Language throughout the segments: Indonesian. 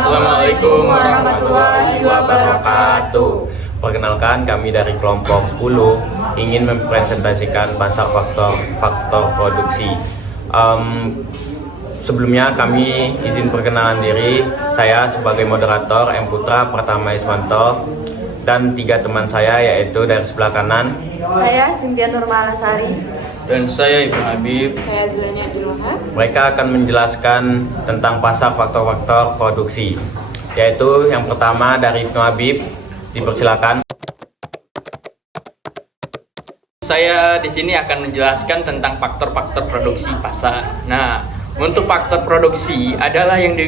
Assalamualaikum warahmatullahi wabarakatuh. Perkenalkan, kami dari kelompok 10 ingin mempresentasikan pasar faktor produksi. Sebelumnya kami izin perkenalan diri. Saya sebagai moderator M. Putra Pratama Iswanto dan 3 teman saya, yaitu dari sebelah kanan saya Cynthia Nurmalasari, dan saya Ibnu Habib. Saya Zilania Diloha. Mereka akan menjelaskan tentang pasar faktor-faktor produksi, yaitu yang pertama dari Ibnu Habib. Dipersilakan. Saya di sini akan menjelaskan tentang faktor-faktor produksi pasar. Nah, untuk faktor produksi adalah yang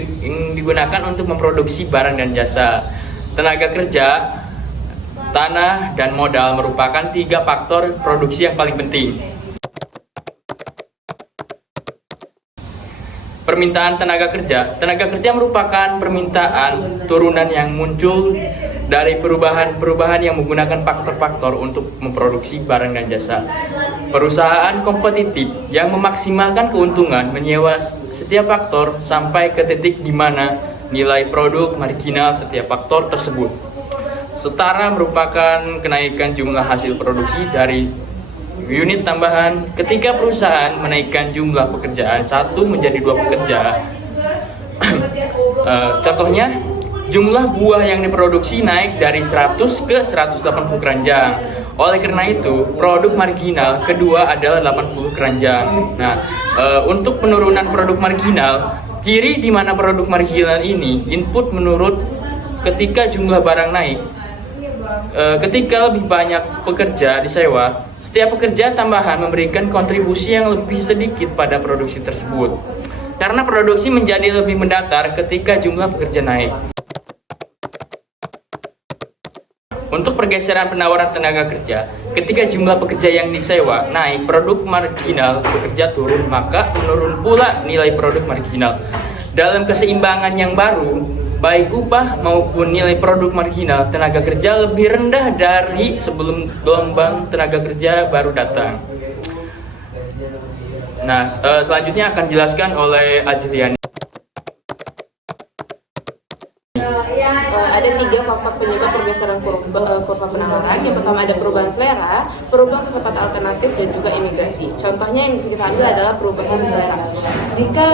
digunakan untuk memproduksi barang dan jasa. Tenaga kerja, tanah, dan modal merupakan 3 faktor produksi yang paling penting. Permintaan tenaga kerja. Tenaga kerja merupakan permintaan turunan yang muncul dari perubahan-perubahan yang menggunakan faktor-faktor untuk memproduksi barang dan jasa. Perusahaan kompetitif yang memaksimalkan keuntungan menyewa setiap faktor sampai ke titik di mana nilai produk marginal setiap faktor tersebut setara merupakan kenaikan jumlah hasil produksi dari unit tambahan. Ketika perusahaan menaikkan jumlah pekerjaan 1 menjadi 2 pekerja, contohnya jumlah buah yang diproduksi naik dari 100 ke 180 keranjang. Oleh karena itu, produk marginal kedua adalah 80 keranjang. Nah, untuk penurunan produk marginal, ciri di mana produk marginal ini input menurut ketika jumlah barang naik. Ketika lebih banyak pekerja disewa, setiap pekerja tambahan memberikan kontribusi yang lebih sedikit pada produksi tersebut. Karena produksi menjadi lebih mendatar ketika jumlah pekerja naik. Untuk pergeseran penawaran tenaga kerja, ketika jumlah pekerja yang disewa naik, produk marginal pekerja turun, maka menurun pula nilai produk marginal. Dalam keseimbangan yang baru, baik upah maupun nilai produk marginal tenaga kerja lebih rendah dari sebelum gelombang tenaga kerja baru datang. Nah, selanjutnya akan dijelaskan oleh Azriani. Ada 3 faktor penyebab pergeseran kurva penawaran. Yang pertama ada perubahan selera, perubahan kesempatan alternatif, dan juga imigrasi. Contohnya yang bisa kita ambil adalah perubahan selera. Jika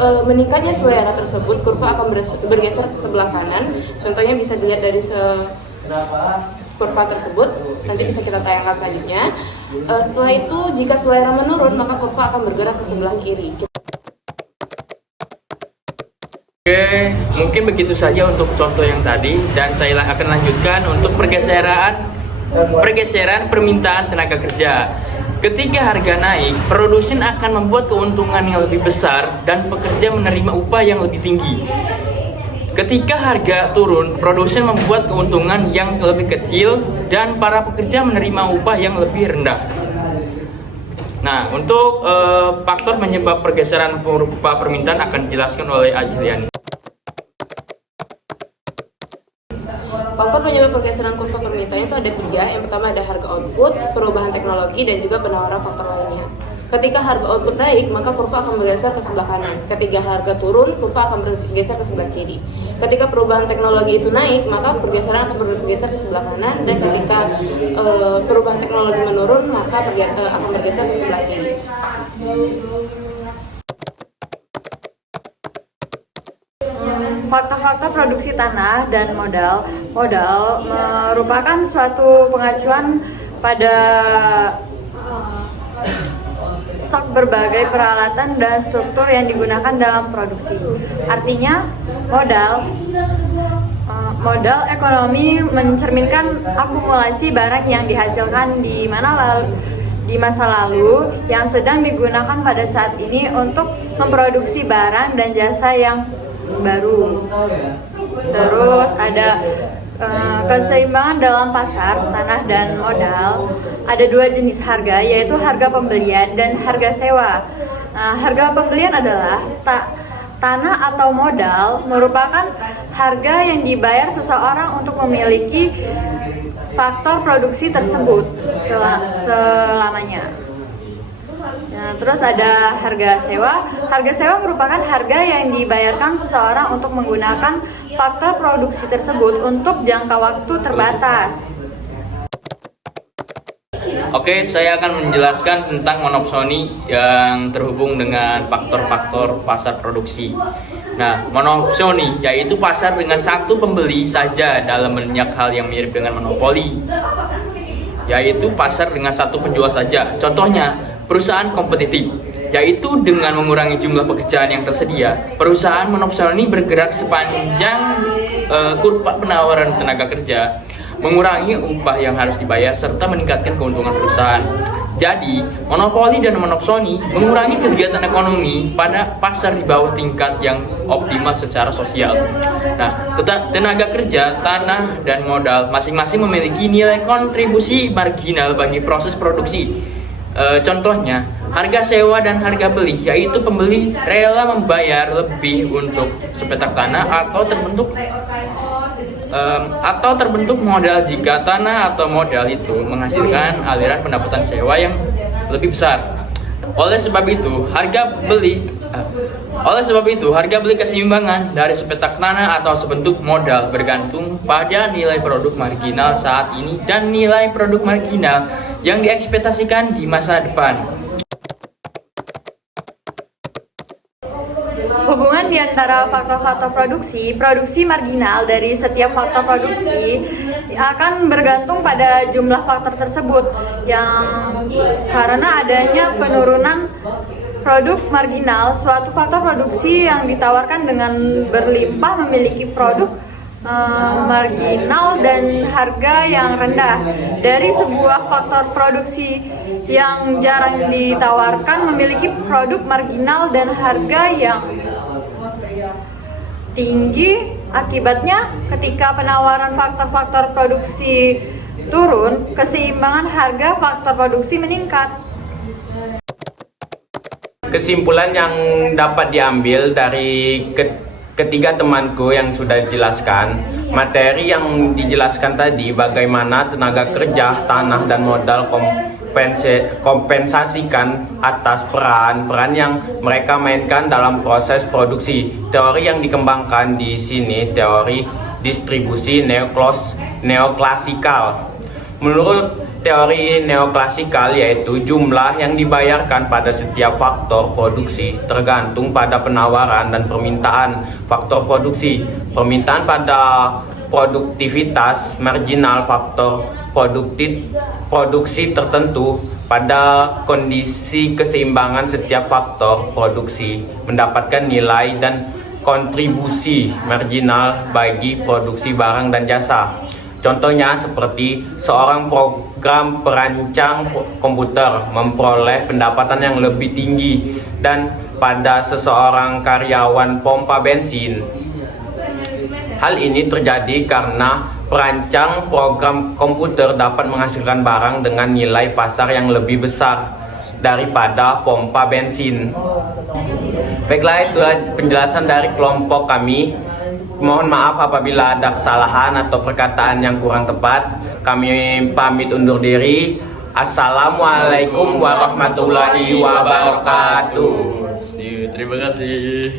meningkatnya selera tersebut, kurva akan bergeser ke sebelah kanan. Contohnya bisa dilihat dari kurva tersebut. Nanti bisa kita tayangkan selanjutnya. Setelah itu, jika selera menurun, maka kurva akan bergerak ke sebelah kiri. Oke, mungkin begitu saja untuk contoh yang tadi, dan saya akan lanjutkan untuk pergeseran permintaan tenaga kerja. Ketika harga naik, produsen akan membuat keuntungan yang lebih besar dan pekerja menerima upah yang lebih tinggi. Ketika harga turun, produsen membuat keuntungan yang lebih kecil dan para pekerja menerima upah yang lebih rendah. Nah, untuk faktor penyebab pergeseran kurva permintaan akan dijelaskan oleh Azriani. Faktor penyebab pergeseran kurva permintaan itu ada 3. Yang pertama ada harga output, perubahan teknologi, dan juga penawaran faktor lainnya. Ketika harga output naik, maka kurva akan bergeser ke sebelah kanan. Ketika harga turun, kurva akan bergeser ke sebelah kiri. Ketika perubahan teknologi itu naik, maka pergeseran akan bergeser ke sebelah kanan. Dan ketika perubahan teknologi menurun, maka akan bergeser ke sebelah kiri. faktor-faktor produksi tanah dan modal merupakan suatu pengacuan pada stok berbagai peralatan dan struktur yang digunakan dalam produksi. Artinya, modal ekonomi mencerminkan akumulasi barang yang dihasilkan di masa lalu yang sedang digunakan pada saat ini untuk memproduksi barang dan jasa yang baru. Terus ada keseimbangan dalam pasar tanah dan modal. Ada 2 jenis harga, yaitu harga pembelian dan harga sewa. Harga pembelian adalah tanah atau modal merupakan harga yang dibayar seseorang untuk memiliki faktor produksi tersebut selamanya. Terus ada harga sewa. Harga sewa merupakan harga yang dibayarkan seseorang untuk menggunakan faktor produksi tersebut untuk jangka waktu terbatas. Oke, saya akan menjelaskan tentang monopsoni yang terhubung dengan faktor-faktor pasar produksi. Nah, monopsoni yaitu pasar dengan satu pembeli saja dalam banyak hal yang mirip dengan monopoli, yaitu pasar dengan satu penjual saja. Contohnya, perusahaan kompetitif, yaitu dengan mengurangi jumlah pekerjaan yang tersedia, perusahaan monopsoni bergerak sepanjang kurva penawaran tenaga kerja, mengurangi upah yang harus dibayar, serta meningkatkan keuntungan perusahaan. Jadi, monopoli dan monopsoni mengurangi kegiatan ekonomi pada pasar di bawah tingkat yang optimal secara sosial. Nah, tenaga kerja, tanah, dan modal masing-masing memiliki nilai kontribusi marginal bagi proses produksi. Contohnya, harga sewa dan harga beli, yaitu pembeli rela membayar lebih untuk sepetak tanah atau terbentuk modal jika tanah atau modal itu menghasilkan aliran pendapatan sewa yang lebih besar. Oleh sebab itu, harga beli keseimbangan dari sepetak tanah atau sebentuk modal bergantung pada nilai produk marginal saat ini dan nilai produk marginal yang diekspektasikan di masa depan. Hubungan di antara faktor-faktor produksi marginal dari setiap faktor produksi akan bergantung pada jumlah faktor tersebut, yang karena adanya penurunan produk marginal, suatu faktor produksi yang ditawarkan dengan berlimpah memiliki produk marginal dan harga yang rendah. Dari sebuah faktor produksi yang jarang ditawarkan memiliki produk marginal dan harga yang tinggi. Akibatnya, ketika penawaran faktor-faktor produksi turun, keseimbangan harga faktor produksi meningkat. Kesimpulan yang dapat diambil dari ketiga temanku yang sudah dijelaskan, materi yang dijelaskan tadi bagaimana tenaga kerja, tanah, dan modal kompensasikan atas peran yang mereka mainkan dalam proses produksi. Teori yang dikembangkan di sini teori distribusi neoklasikal. Menurut teori neoklasikal, yaitu jumlah yang dibayarkan pada setiap faktor produksi tergantung pada penawaran dan permintaan faktor produksi. Permintaan pada produktivitas marginal faktor produksi tertentu. Pada kondisi keseimbangan setiap faktor produksi mendapatkan nilai dan kontribusi marginal bagi produksi barang dan jasa. Contohnya seperti seorang program perancang komputer memperoleh pendapatan yang lebih tinggi dan pada seseorang karyawan pompa bensin. Hal ini terjadi karena perancang program komputer dapat menghasilkan barang dengan nilai pasar yang lebih besar daripada pompa bensin. Baiklah, itulah penjelasan dari kelompok kami. Mohon maaf apabila ada kesalahan atau perkataan yang kurang tepat. Kami pamit undur diri. Assalamualaikum warahmatullahi wabarakatuh. Terima kasih.